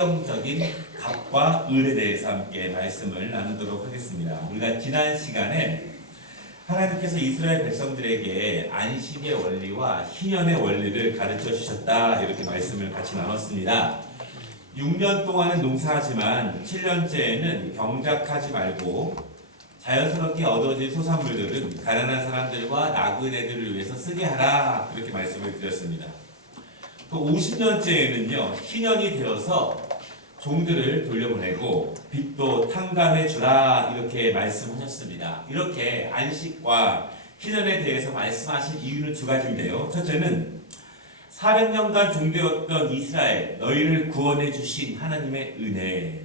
적인 값과 을에 대해서 함께 말씀을 나누도록 하겠습니다. 우리가 지난 시간에 하나님께서 이스라엘 백성들에게 안식의 원리와 희년의 원리를 가르쳐 주셨다, 이렇게 말씀을 같이 나눴습니다. 6년 동안은 농사하지만 7년째에는 경작하지 말고 자연스럽게 얻어진 소산물들은 가난한 사람들과 나그네들을 위해서 쓰게 하라, 그렇게 말씀을 드렸습니다. 또 50년째에는요, 희년이 되어서 종들을 돌려보내고 빚도 탕감해 주라, 이렇게 말씀하셨습니다. 이렇게 안식과 희년에 대해서 말씀하신 이유는 두 가지인데요. 첫째는 400년간 종되었던 이스라엘, 너희를 구원해 주신 하나님의 은혜,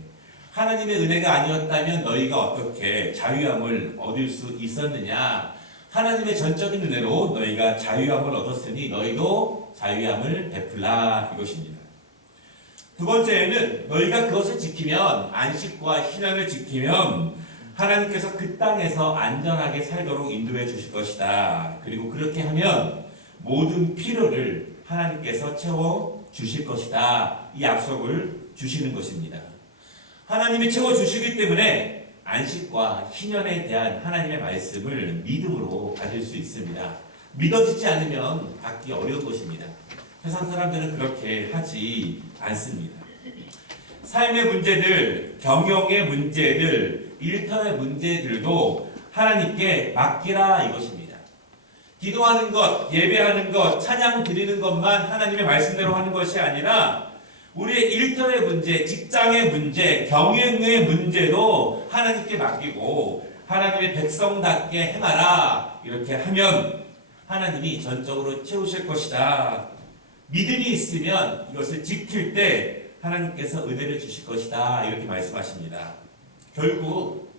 하나님의 은혜가 아니었다면 너희가 어떻게 자유함을 얻을 수 있었느냐. 하나님의 전적인 은혜로 너희가 자유함을 얻었으니 너희도 자유함을 베풀라, 이것입니다. 두 번째는 너희가 그것을 지키면, 안식과 희년을 지키면 하나님께서 그 땅에서 안전하게 살도록 인도해 주실 것이다. 그리고 그렇게 하면 모든 필요를 하나님께서 채워 주실 것이다. 이 약속을 주시는 것입니다. 하나님이 채워 주시기 때문에 안식과 희년에 대한 하나님의 말씀을 믿음으로 받을 수 있습니다. 믿어지지 않으면 받기 어려운 것입니다. 세상 사람들은 그렇게 하지 않습니다. 삶의 문제들, 경영의 문제들, 일터의 문제들도 하나님께 맡기라, 이것입니다. 기도하는 것, 예배하는 것, 찬양 드리는 것만 하나님의 말씀대로 하는 것이 아니라 우리의 일터의 문제, 직장의 문제, 경영의 문제도 하나님께 맡기고 하나님의 백성답게 행하라, 이렇게 하면 하나님이 전적으로 채우실 것이다. 믿음이 있으면 이것을 지킬 때 하나님께서 은혜를 주실 것이다, 이렇게 말씀하십니다. 결국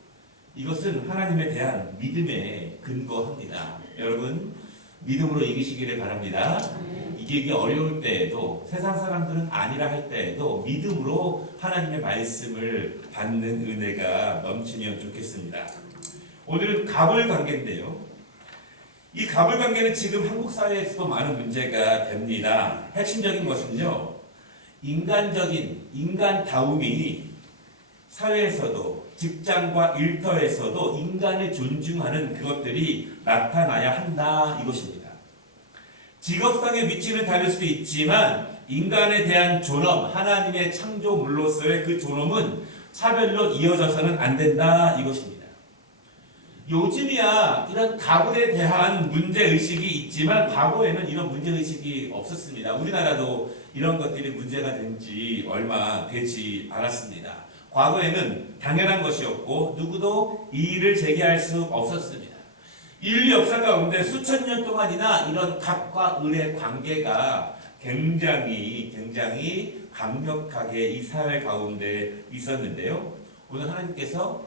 이것은 하나님에 대한 믿음에 근거합니다. 여러분, 믿음으로 이기시기를 바랍니다. 이기기 어려울 때에도, 세상 사람들은 아니라 할 때에도 믿음으로 하나님의 말씀을 받는 은혜가 넘치면 좋겠습니다. 오늘은 갑을 관계인데요. 이 갑을 관계는 지금 한국 사회에서도 많은 문제가 됩니다. 핵심적인 것은요, 인간다움이 사회에서도, 직장과 일터에서도 인간을 존중하는 그것들이 나타나야 한다, 이것입니다. 직업상의 위치는 다를 수 있지만 인간에 대한 존엄, 하나님의 창조물로서의 그 존엄은 차별로 이어져서는 안 된다, 이것입니다. 요즘이야 이런 가불에 대한 문제의식이 있지만 과거에는 이런 문제의식이 없었습니다. 우리나라도 이런 것들이 문제가 된 지 얼마 되지 않았습니다. 과거에는 당연한 것이었고 누구도 이의를 제기할 수 없었습니다. 인류 역사 가운데 수천 년 동안이나 이런 갑과 을의 관계가 굉장히 강력하게 이 사회 가운데 있었는데요. 오늘 하나님께서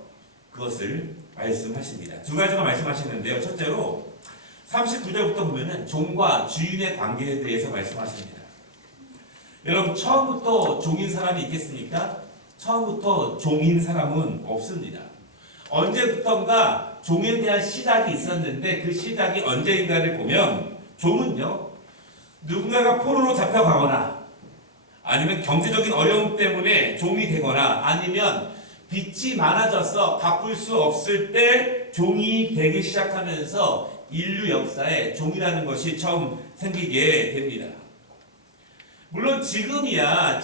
그것을 말씀하십니다. 두 가지가 말씀하시는데요. 첫째로 39절부터 보면은 종과 주인의 관계에 대해서 말씀하십니다. 여러분, 처음부터 종인 사람이 있겠습니까? 처음부터 종인 사람은 없습니다. 언제부턴가 종에 대한 시작이 있었는데 그 시작이 언제인가를 보면 종은요, 누군가가 포로로 잡혀가거나 아니면 경제적인 어려움 때문에 종이 되거나 아니면 빚이 많아져서 갚을 수 없을 때 종이 되기 시작하면서 인류 역사에 종이라는 것이 처음 생기게 됩니다. 물론 지금이야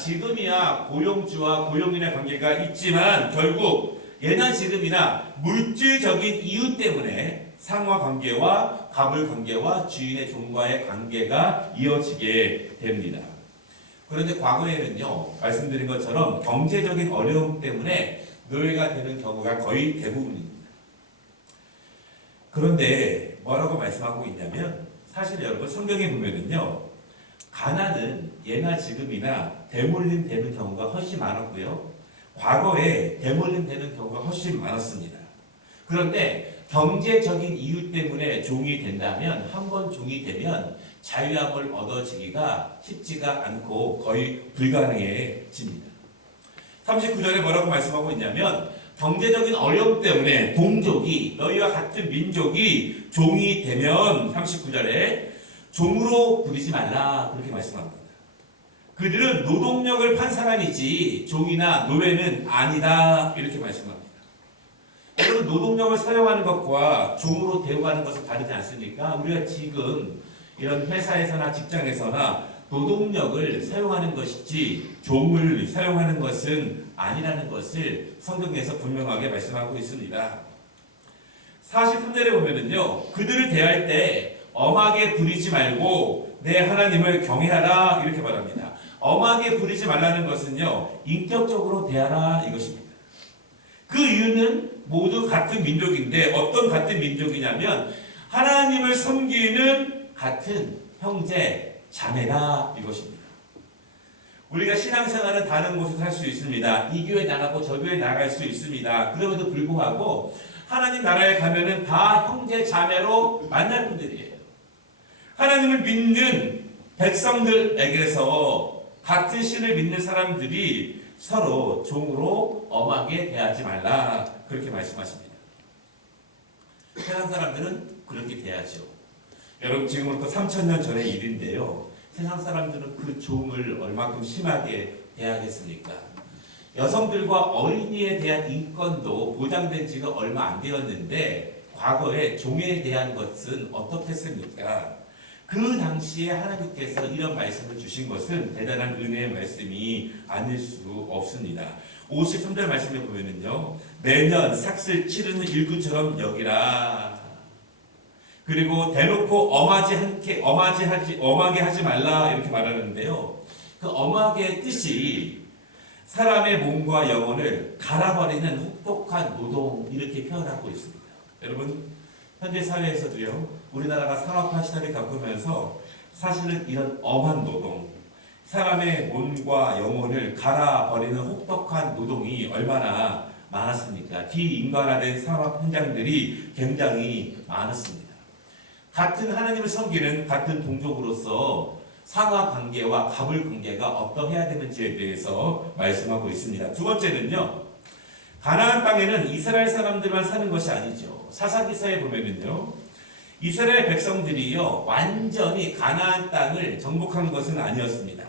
고용주와 고용인의 관계가 있지만 결국 예나 지금이나 물질적인 이유 때문에 상하 관계와 갑을 관계와 주인의 종과의 관계가 이어지게 됩니다. 그런데 과거에는요, 말씀드린 것처럼 경제적인 어려움 때문에 노예가 되는 경우가 거의 대부분입니다. 그런데 뭐라고 말씀하고 있냐면, 사실 여러분 성경에 보면은요, 가난은 예나 지금이나 대물림 되는 경우가 훨씬 많았고요, 과거에 대물림 되는 경우가 훨씬 많았습니다. 그런데 경제적인 이유 때문에 종이 된다면, 한번 종이 되면 자유함을 얻어지기가 쉽지가 않고 거의 불가능해집니다. 39절에 뭐라고 말씀하고 있냐면, 경제적인 어려움 때문에 동족이, 너희와 같은 민족이 종이 되면 39절에 종으로 부리지 말라, 그렇게 말씀합니다. 그들은 노동력을 판 사람이지 종이나 노예는 아니다. 이렇게 말씀합니다. 여러분, 노동력을 사용하는 것과 종으로 대우하는 것은 다르지 않습니까? 우리가 지금 이런 회사에서나 직장에서나 노동력을 사용하는 것이지 종을 사용하는 것은 아니라는 것을 성경에서 분명하게 말씀하고 있습니다. 43절에 보면은요, 그들을 대할 때 엄하게 부리지 말고 내 하나님을 경외하라 이렇게 말합니다. 엄하게 부리지 말라는 것은요, 인격적으로 대하라 이것입니다. 그 이유는 모두 같은 민족인데 어떤 같은 민족이냐면 하나님을 섬기는 같은 형제 자매다 이것입니다. 우리가 신앙생활은 다른 곳에서 할 수 있습니다. 이 교회 나가고 저 교회 나갈 수 있습니다. 그럼에도 불구하고 하나님 나라에 가면은 다 형제 자매로 만날 분들이에요. 하나님을 믿는 백성들에게서 같은 신을 믿는 사람들이 서로 종으로 엄하게 대하지 말라 그렇게 말씀하십니다. 세상 사람들은 그렇게 대하죠. 여러분, 지금부터 3000년 전의 일인데요. 세상 사람들은 그 종을 얼마큼 심하게 대하겠습니까? 여성들과 어린이에 대한 인권도 보장된 지가 얼마 안 되었는데 과거에 종에 대한 것은 어떻겠습니까? 그 당시에 하나님께서 이런 말씀을 주신 것은 대단한 은혜의 말씀이 아닐 수 없습니다. 53절 말씀에 보면은요, 매년 삭슬 치르는 일구처럼 여기라. 그리고 대놓고 엄하게 하지 말라 이렇게 말하는데요. 그 엄하게의 뜻이 사람의 몸과 영혼을 갈아버리는 혹독한 노동 이렇게 표현하고 있습니다. 여러분, 현재 사회에서도요, 우리나라가 산업화 시대를 겪으면서 사실은 이런 엄한 노동, 사람의 몸과 영혼을 갈아버리는 혹독한 노동이 얼마나 많았습니까? 비인간화된 산업 현장들이 굉장히 많았습니다. 같은 하나님을 섬기는 같은 동족으로서 상하관계와 갑을관계가 어떠해야 되는지에 대해서 말씀하고 있습니다. 두 번째는요, 가나안 땅에는 이스라엘 사람들만 사는 것이 아니죠. 사사기서에 보면은요, 이스라엘 백성들이요 완전히 가나안 땅을 정복한 것은 아니었습니다.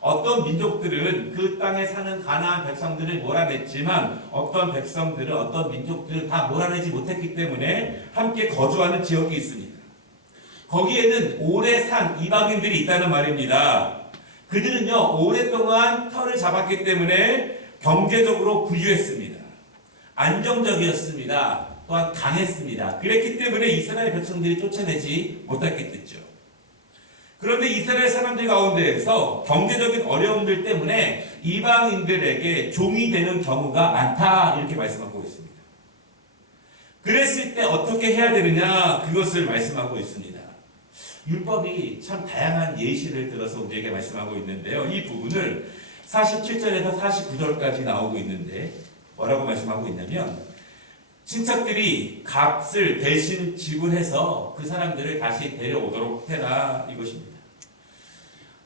어떤 민족들은 그 땅에 사는 가나안 백성들을 몰아냈지만 어떤 백성들은 어떤 민족들을 다 몰아내지 못했기 때문에 함께 거주하는 지역이 있습니다. 거기에는 오래 산 이방인들이 있다는 말입니다. 그들은요 오랫동안 터를 잡았기 때문에 경제적으로 부유했습니다. 안정적이었습니다. 또한 강했습니다. 그랬기 때문에 이스라엘 백성들이 쫓아내지 못했겠죠. 그런데 이스라엘 사람들 가운데에서 경제적인 어려움들 때문에 이방인들에게 종이 되는 경우가 많다 이렇게 말씀하고 있습니다. 그랬을 때 어떻게 해야 되느냐 그것을 말씀하고 있습니다. 율법이 참 다양한 예시를 들어서 우리에게 말씀하고 있는데요. 이 부분을 47절에서 49절까지 나오고 있는데 뭐라고 말씀하고 있냐면 친척들이 값을 대신 지불해서 그 사람들을 다시 데려오도록 해라 이것입니다.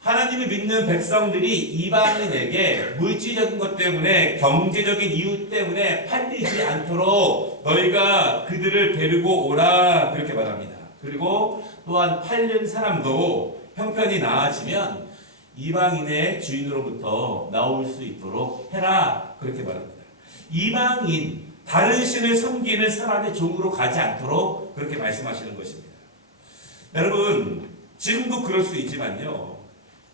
하나님을 믿는 백성들이 이방인에게 물질적인 것 때문에 경제적인 이유 때문에 팔리지 않도록 너희가 그들을 데리고 오라 그렇게 말합니다. 그리고 또한 팔린 사람도 형편이 나아지면 이방인의 주인으로부터 나올 수 있도록 해라 그렇게 말합니다. 이방인 다른 신을 섬기는 사람의 종으로 가지 않도록 그렇게 말씀하시는 것입니다. 여러분 지금도 그럴 수 있지만요.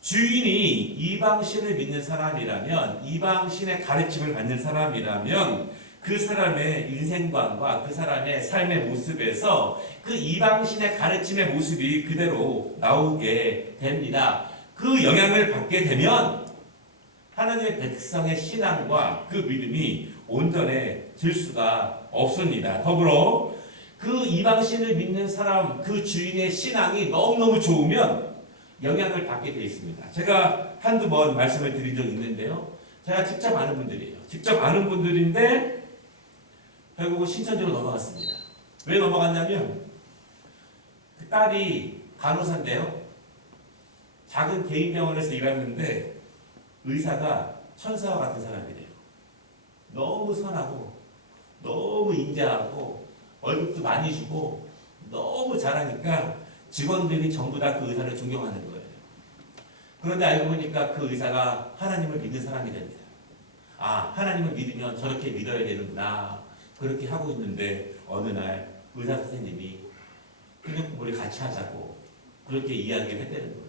주인이 이방신을 믿는 사람이라면 이방신의 가르침을 받는 사람이라면 그 사람의 인생관과 그 사람의 삶의 모습에서 그 이방신의 가르침의 모습이 그대로 나오게 됩니다. 그 영향을 받게 되면 하나님의 백성의 신앙과 그 믿음이 온전해질 수가 없습니다. 더불어 그 이방신을 믿는 사람 그 주인의 신앙이 너무너무 좋으면 영향을 받게 되어 있습니다. 제가 한두 번 말씀을 드린 적이 있는데요. 제가 직접 아는 분들이에요. 직접 아는 분들인데 결국은 신천지로 넘어갔습니다. 왜 넘어갔냐면 그 딸이 간호사인데요. 작은 개인 병원에서 일하는데 의사가 천사와 같은 사람이래요. 너무 선하고 너무 인자하고 월급도 많이 주고 너무 잘하니까 직원들이 전부 다 그 의사를 존경하는 거예요. 그런데 알고 보니까 그 의사가 하나님을 믿는 사람이 됩니다. 아, 하나님을 믿으면 저렇게 믿어야 되는구나. 그렇게 하고 있는데 어느 날 의사 선생님이 성경 공부를 같이 하자고 그렇게 이야기를 했다는 거예요.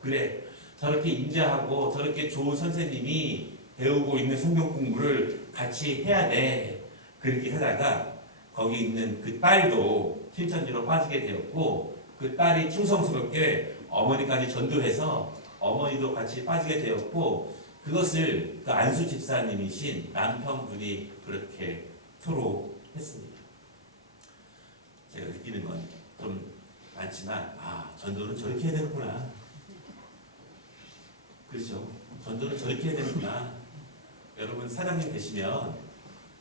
그래, 저렇게 인자하고 저렇게 좋은 선생님이 배우고 있는 성경 공부를 같이 해야 돼. 그렇게 하다가 거기 있는 그 딸도 신천지로 빠지게 되었고, 그 딸이 충성스럽게 어머니까지 전도해서 어머니도 같이 빠지게 되었고, 그것을 그 안수 집사님이신 남편분이 그렇게 토로했습니다. 제가 느끼는 건 좀 많지만, 아, 전도는 저렇게 해야 되는구나. 그렇죠. 전도는 저렇게 해야 되는구나. 여러분 사장님 되시면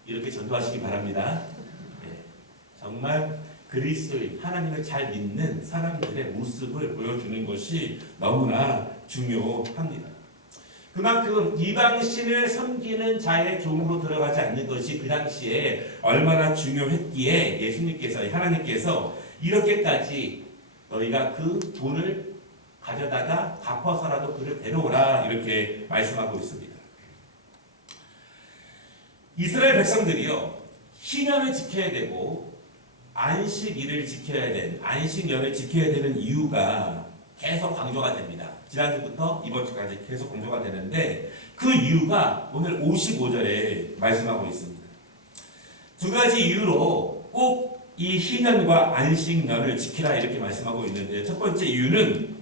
이렇게 전도하시기 바랍니다. 네, 정말 그리스도인, 하나님을 잘 믿는 사람들의 모습을 보여주는 것이 너무나 중요합니다. 그만큼 이방신을 섬기는 자의 종으로 들어가지 않는 것이 그 당시에 얼마나 중요했기에 예수님께서, 하나님께서 이렇게까지 너희가 그 돈을 가져다가 갚아서라도 그를 데려오라 이렇게 말씀하고 있습니다. 이스라엘 백성들이요, 신년을 지켜야 되고 안식일을 지켜야 되는, 안식년을 지켜야 되는 이유가 계속 강조가 됩니다. 지난주부터 이번 주까지 계속 강조가 되는데 그 이유가 오늘 55절에 말씀하고 있습니다. 두 가지 이유로 꼭 이 희년과 안식년을 지키라 이렇게 말씀하고 있는데, 첫 번째 이유는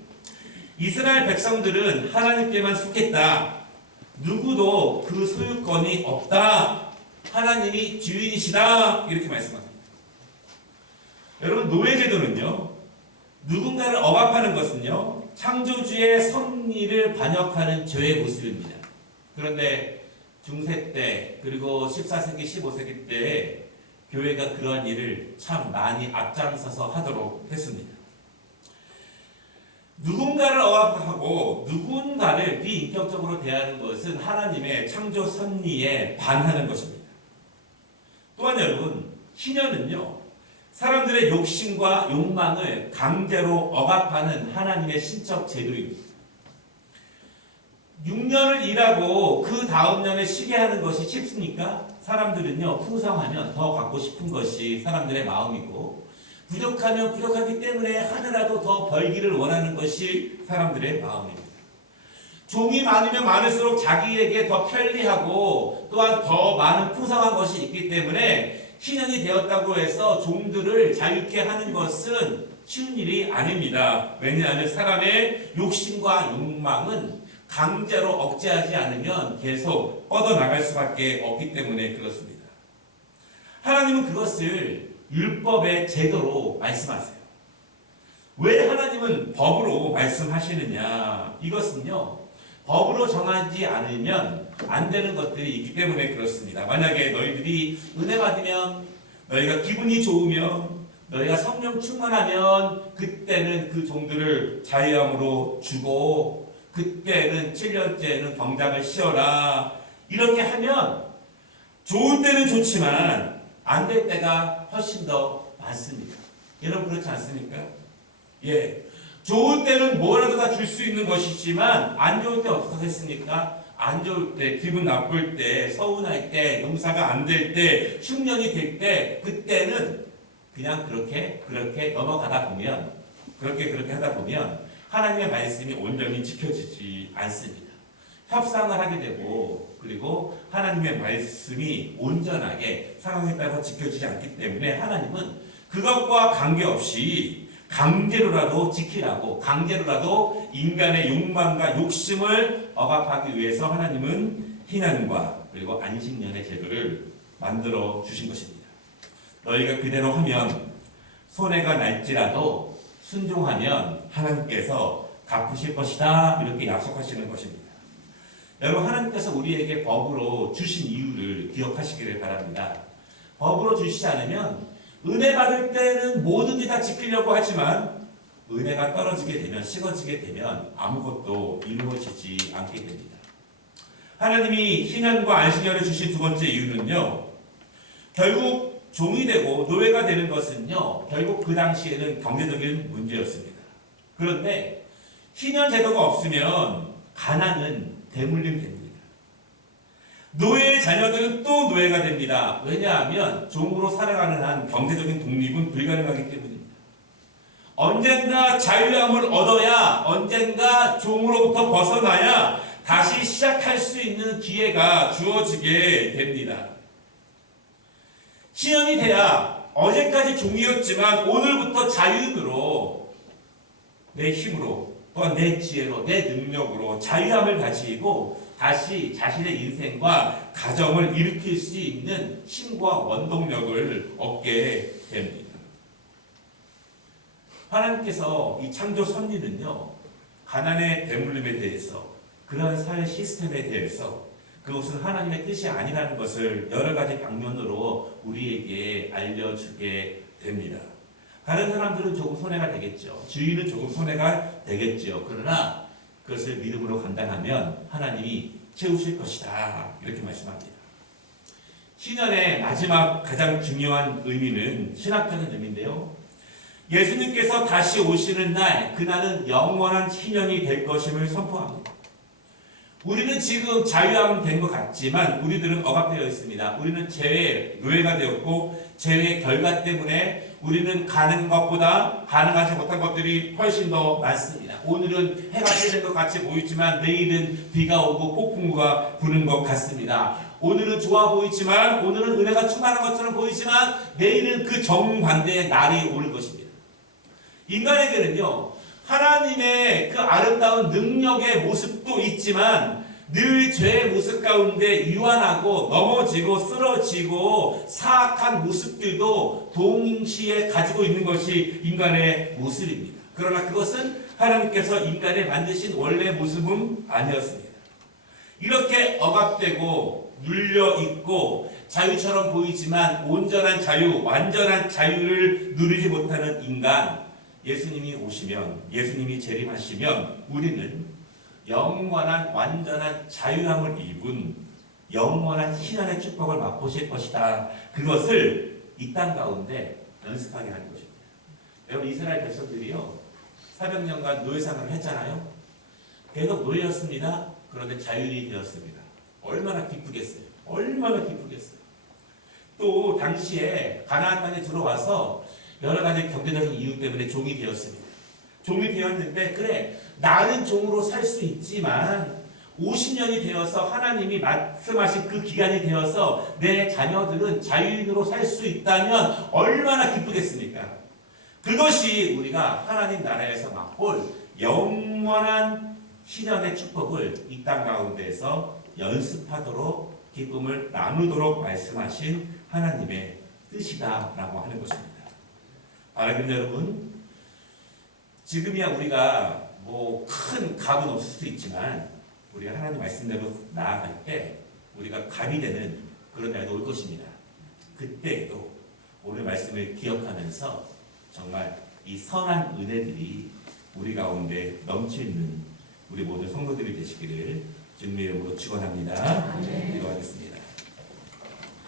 이스라엘 백성들은 하나님께만 속했다. 누구도 그 소유권이 없다. 하나님이 주인이시다. 이렇게 말씀합니다. 여러분, 노예제도는요, 누군가를 억압하는 것은요, 창조주의 섭리를 반역하는 죄의 모습입니다. 그런데 중세 때, 그리고 14세기, 15세기 때에 교회가 그러한 일을 참 많이 앞장서서 하도록 했습니다. 누군가를 억압하고 누군가를 비인격적으로 대하는 것은 하나님의 창조 섭리에 반하는 것입니다. 또한 여러분, 신년은요, 사람들의 욕심과 욕망을 강제로 억압하는 하나님의 신적 제도입니다. 6년을 일하고 그 다음 년에 쉬게 하는 것이 쉽습니까? 사람들은요, 풍성하면 더 갖고 싶은 것이 사람들의 마음이고, 부족하면 부족하기 때문에 하늘라도 더 벌기를 원하는 것이 사람들의 마음입니다. 종이 많으면 많을수록 자기에게 더 편리하고 또한 더 많은 풍성한 것이 있기 때문에 신년이 되었다고 해서 종들을 자유케 하는 것은 쉬운 일이 아닙니다. 왜냐하면 사람의 욕심과 욕망은 강제로 억제하지 않으면 계속 뻗어나갈 수밖에 없기 때문에 그렇습니다. 하나님은 그것을 율법의 제도로 말씀하세요. 왜 하나님은 법으로 말씀하시느냐? 이것은요, 법으로 정하지 않으면 안 되는 것들이 있기 때문에 그렇습니다. 만약에 너희들이 은혜 받으면, 너희가 기분이 좋으면, 너희가 성령 충만하면 그때는 그 종들을 자유함으로 주고, 그때는 7년째는 병장을 씌워라. 이렇게 하면 좋을 때는 좋지만 안 될 때가 훨씬 더 많습니다. 여러분 그렇지 않습니까? 예, 좋을 때는 뭐라도 다 줄 수 있는 것이지만 안 좋을 때 어떻게 했습니까? 안 좋을 때, 기분 나쁠 때, 서운할 때, 농사가 안 될 때, 흉년이 될 때, 그때는 그냥 그렇게 넘어가다 보면, 그렇게 하다 보면 하나님의 말씀이 온전히 지켜지지 않습니다. 협상을 하게 되고, 그리고 하나님의 말씀이 온전하게 상황에 따라서 지켜지지 않기 때문에 하나님은 그것과 관계없이 강제로라도 지키라고, 강제로라도 인간의 욕망과 욕심을 억압하기 위해서 하나님은 희난과 그리고 안식년의 제도를 만들어 주신 것입니다. 너희가 그대로 하면 손해가 날지라도 순종하면 하나님께서 갚으실 것이다, 이렇게 약속하시는 것입니다. 여러분, 하나님께서 우리에게 법으로 주신 이유를 기억하시기를 바랍니다. 법으로 주시지 않으면 은혜 받을 때는 뭐든지 다 지키려고 하지만 은혜가 떨어지게 되면, 식어지게 되면 아무것도 이루어지지 않게 됩니다. 하나님이 희년과 안식년을 주신 두 번째 이유는요, 결국 종이 되고 노예가 되는 것은요, 결국 그 당시에는 경제적인 문제였습니다. 그런데 신현 제도가 없으면 가난은 대물림 됩니다. 노예의 자녀들은 또 노예가 됩니다. 왜냐하면 종으로 살아가는 한 경제적인 독립은 불가능하기 때문입니다. 언젠가 자유함을 얻어야, 언젠가 종으로부터 벗어나야 다시 시작할 수 있는 기회가 주어지게 됩니다. 신현이 돼야 어제까지 종이었지만 오늘부터 자유인으로, 내 힘으로 또한 내 지혜로, 내 능력으로 자유함을 가지고 다시 자신의 인생과 가정을 일으킬 수 있는 힘과 원동력을 얻게 됩니다. 하나님께서 이 창조 섭리는요, 가난의 대물림에 대해서, 그러한 사회 시스템에 대해서 그것은 하나님의 뜻이 아니라는 것을 여러 가지 방면으로 우리에게 알려주게 됩니다. 다른 사람들은 조금 손해가 되겠죠. 주인은 조금 손해가 되겠죠. 그러나 그것을 믿음으로 감당하면 하나님이 채우실 것이다. 이렇게 말씀합니다. 신년의 마지막 가장 중요한 의미는 신학적인 의미인데요. 예수님께서 다시 오시는 날, 그날은 영원한 신년이 될 것임을 선포합니다. 우리는 지금 자유함 된 것 같지만 우리들은 억압되어 있습니다. 우리는 죄의 노예가 되었고 죄의 결과 때문에 우리는 가능한 것보다 가능하지 못한 것들이 훨씬 더 많습니다. 오늘은 해가 뜨는 것 같이 보이지만 내일은 비가 오고 폭풍우가 부는 것 같습니다. 오늘은 좋아 보이지만, 오늘은 은혜가 충만한 것처럼 보이지만 내일은 그 정반대의 날이 오를 것입니다. 인간에게는요, 하나님의 그 아름다운 능력의 모습도 있지만 늘 죄의 모습 가운데 유한하고 넘어지고 쓰러지고 사악한 모습들도 동시에 가지고 있는 것이 인간의 모습입니다. 그러나 그것은 하나님께서 인간을 만드신 원래 모습은 아니었습니다. 이렇게 억압되고 눌려있고 자유처럼 보이지만 온전한 자유, 완전한 자유를 누리지 못하는 인간, 예수님이 오시면, 예수님이 재림하시면 우리는 영원한 완전한 자유함을 입은 영원한 신앙의 축복을 맛보실 것이다. 그것을 이 땅 가운데 연습하게 하는 것입니다. 여러분, 이스라엘 백성들이요, 400년간 노예 생활을 했잖아요. 계속 노예였습니다. 그런데 자유인이 되었습니다. 얼마나 기쁘겠어요. 얼마나 기쁘겠어요. 또 당시에 가나안 땅에 들어와서 여러 가지 경제적인 이유 때문에 종이 되었습니다. 종이 되었는데, 그래, 나는 종으로 살 수 있지만 50년이 되어서 하나님이 말씀하신 그 기간이 되어서 내 자녀들은 자유인으로 살 수 있다면 얼마나 기쁘겠습니까? 그것이 우리가 하나님 나라에서 맛볼 영원한 신앙의 축복을 이 땅 가운데에서 연습하도록 기쁨을 나누도록 말씀하신 하나님의 뜻이다라고 하는 것입니다. 바라는 여러분, 지금이야 우리가 뭐 큰 값은 없을 수도 있지만 우리가 하나님 말씀대로 나아갈 때 우리가 갑이 되는 그런 날도 올 것입니다. 그때도 오늘 말씀을 기억하면서 정말 이 선한 은혜들이 우리 가운데 넘치는 우리 모든 성도들이 되시기를 주님의 이름으로 축원합니다. 기도하겠습니다.